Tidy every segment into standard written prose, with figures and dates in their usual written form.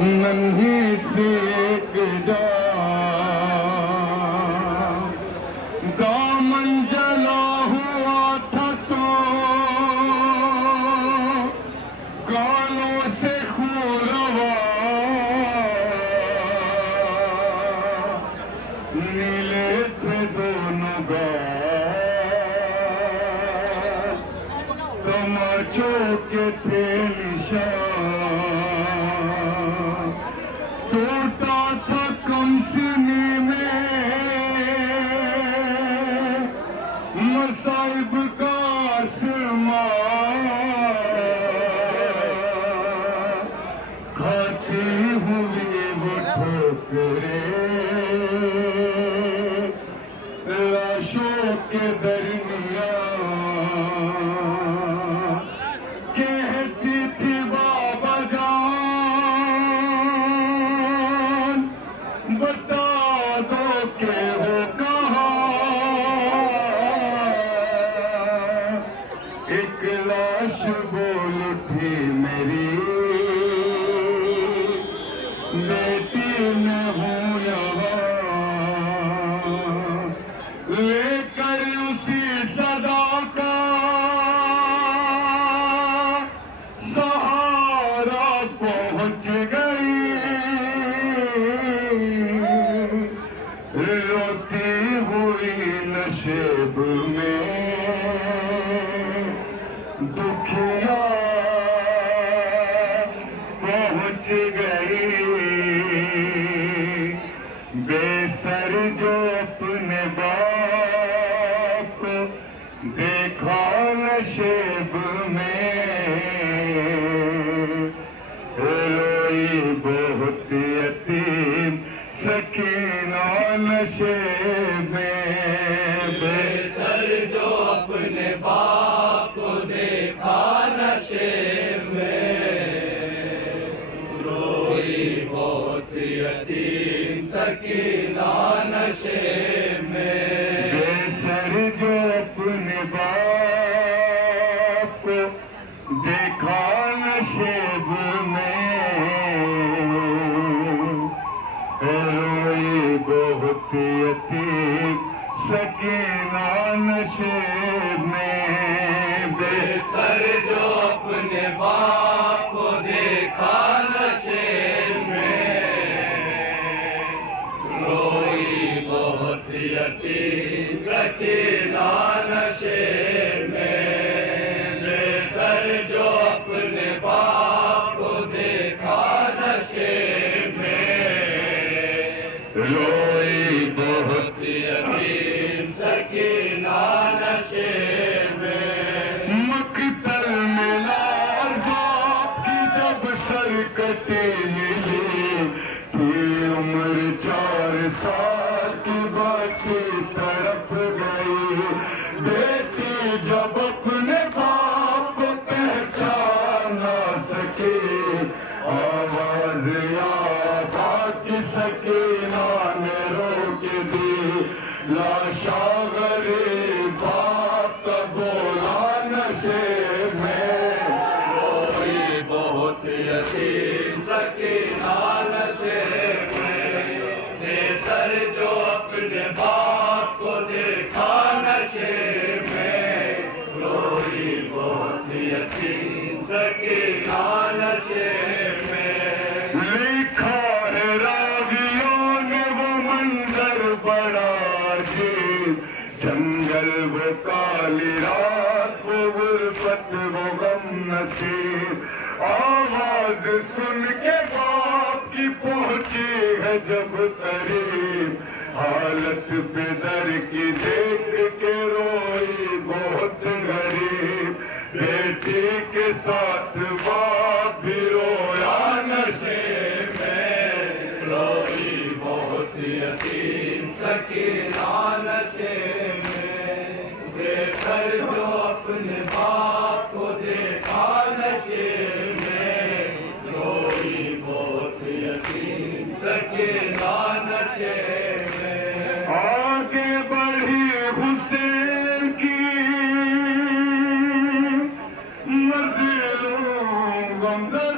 ننھی سی ایک جا دامن جلا ہوا تھا تو گالوں سے خون روا نیلے تھے دونوں گال تماچوں کے تھے نشان ٹوٹا تھا کم سنی میں مصائب کا آسمان کھاتی ہوئی وہ ٹھوکریں لاشوں کے درمیان کہتی تھی بابا جان بتا دو کہ ہو کہاں ایک لاش بول اٹھی میری بیٹی میں ہوں یہاں لے کر اسی صدا کا سہارا پہنچ گئی روتی ہوئی نشیب میں دکھیا پہنچ گئی بے سر جو اپنے باپ کو دیکھا نشیب میں روئی بہت یتیم سکینہ نشیب میں بے سر جو اپنے باپ کو دیکھا نشیب میں روئی بہت یتیم سکینہ نشیب میں بے سر جو اپنے باپ کو دیکھا نشیب میں روئی بہت یتیم سکینہ نشیب میں بے سر جو اپنے باپ کو دیکھا نشیب میں روئی بہت یتیم سکینہ نشیب میں بے سر جو اپنے باپ کو دیکھا نشیب میں روئی بہت یتیم سکینہ نشیب میں مقتل ملا اور باپ کی جب سرکٹی ملی تھی عمر 4 سال کی بچی تڑپ گئی بیٹی جب اپنے باپ کو پہچان نہ سکی آواز آبا کی سکینہ نے روک دی لاشا غریب باپ کا بولا نشیب میں روئی بہت یتیم سکینہ نشیب میں بے سر جو اپنے باپ کو دیکھا نشیب میں روئی بہت یتیم سکینہ نشیب میں لکھا ہے راویوں نے وہ منظر بڑا عجیب جنگل وہ کالی رات وہ غربت وہ غم نصیب آواز سن کے باپ کی پہنچی ہے جب قریب حالت پہ در کی دیکھ کے روئی بہت غریب بیٹی کے ساتھ باپ بھی رویا نشیب میں روئی بہت یتیم سکینہ نشیب میں بے سر جو اپنے باپ کو دیکھا نشیب میں روئی بہت یتیم سکینہ نشیب میں آگے بڑھی حسین کی منزلوں غمزدہ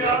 4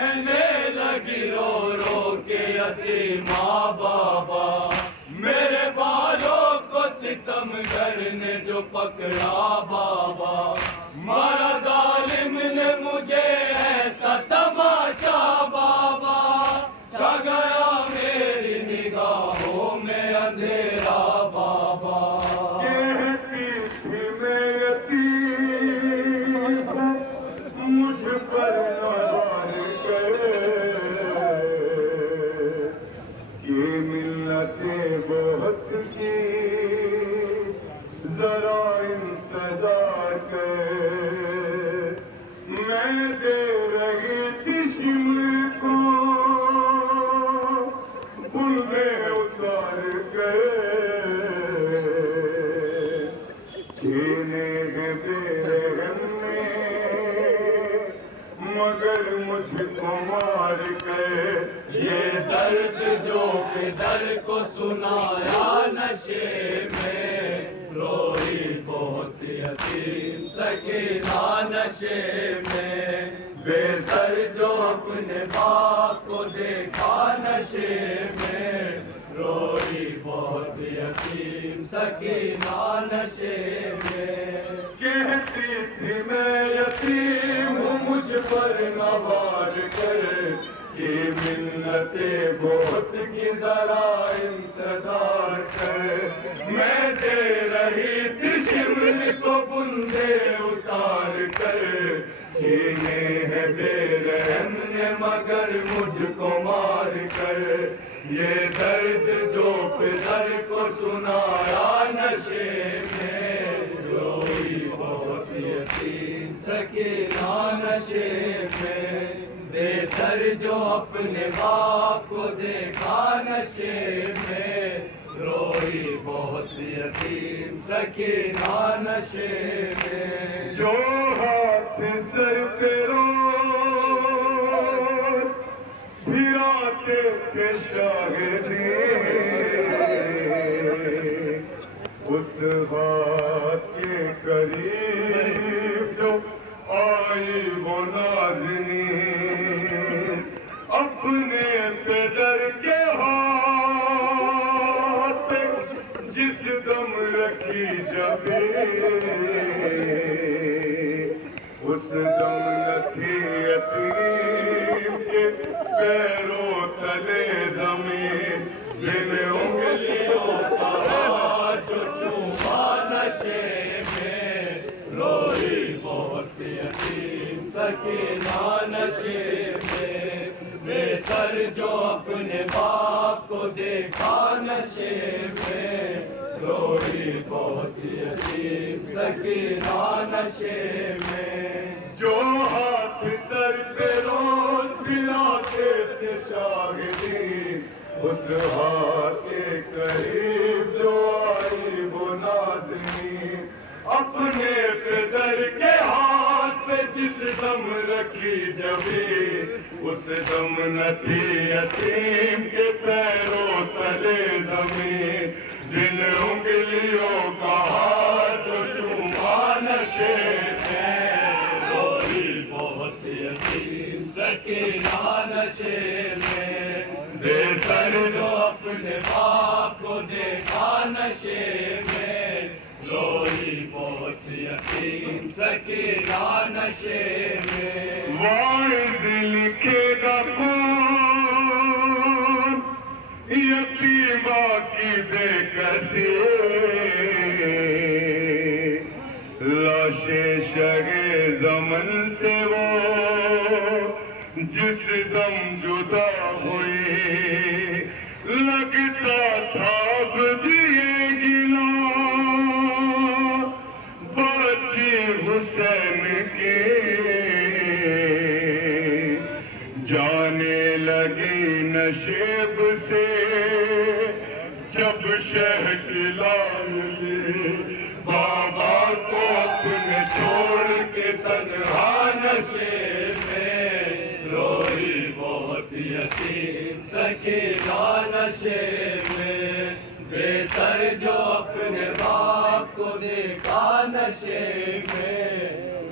کہنے لگی رو رو کے یتیما بابا، میرے بالوں کو ستم گر نے جو پکڑا بابا، مارا ظالم نے مجھے ایسا تماچا بابا، چھا گیا میری نگاہوں میں اندھیرا بابا۔ کہتی تھی میں یتیم ہوں، مجھ پر نوار کرے، یہ ملتیں بہت کی ذرا انتظار کرے، میں دے رہی تھی شمر کو گل میں اتار کرے، چھینے ہیں بے رحم نے مگر مجھ کو مار کے، یہ درد جو کہ در کو سنایا نشے میں، روئی بہت یتیم سکینہ نشے میں، بے سر جو اپنے باپ کو دیکھا نشے میں، روئی بہت یتیم سکینہ نشے میں۔ کہتی تھی میں یتیم ہوں، مجھ پر نوار کرے، یہ منتیں بہت کی ذرا انتظار کرے، میں دے رہی تھی شمر کو بندے اتار کر، چھینے ہیں بے رحم نے مگر مجھ کو مار کر، یہ درد جو پدر کو سنایا نشے میں، روئی بہت یتیم سکینہ نشے میں، بے سر جو اپنے باپ کو دیکھا نشے میں، روئی بہت یتیم سکینہ نشے میں۔ جو ہاتھ سر پہ روز پھراتے تھے شاہدی، اس ہاتھ کے قریب جو آئی وہ نازنین، اپنے پدر کے ہاتھ پہ جس دم رکھی جبیں، اس دم رکھی یتیم کے پیروں تلے زمین، بن انگلیوں کا ہاتھ جو چوما نشے میں، روئی بہت یتیم سکینہ نشے میں، بے سر جو اپنے باپ کو دیکھا نشے میں، روئی بہت یتیم سکینہ نشے میں۔ جو ہاتھ سر پہ روز پھراتے تھے شاہدین، اس ہاتھ کے قریب جو آئی وہ نازنین، اپنے پدر کے ہاتھ پہ جس دم رکھی جبیں، اس دم نہ تھی یتیم کے پیروں تلے زمین، جن انگلیوں کا ہاتھ جو چوما نشے میں، روئی بہت یتیم سکینہ نشے میں، بے سر جو اپنے باپ کو دیکھا نشے میں، روئی بہت یتیم سکینہ نشے میں۔ واعظ لکھے گا کون یتیمہ کی بے کسی، لاشیں شہ زمن سے وہ جس دم جدا ہوئی، لگتا تھا اب دیے گلا باجی حسین کی، جانے لگی نشیب سے جب شہ کی لالی، بابا کو اپنے چھوڑ کے تنہا نشے میں، روئی بہت یتیم سکینہ نشے میں، بے سر جو اپنے باپ کو دیکھا نشے میں،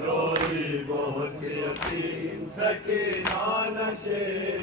روئی بہت یتیم سکینہ نشے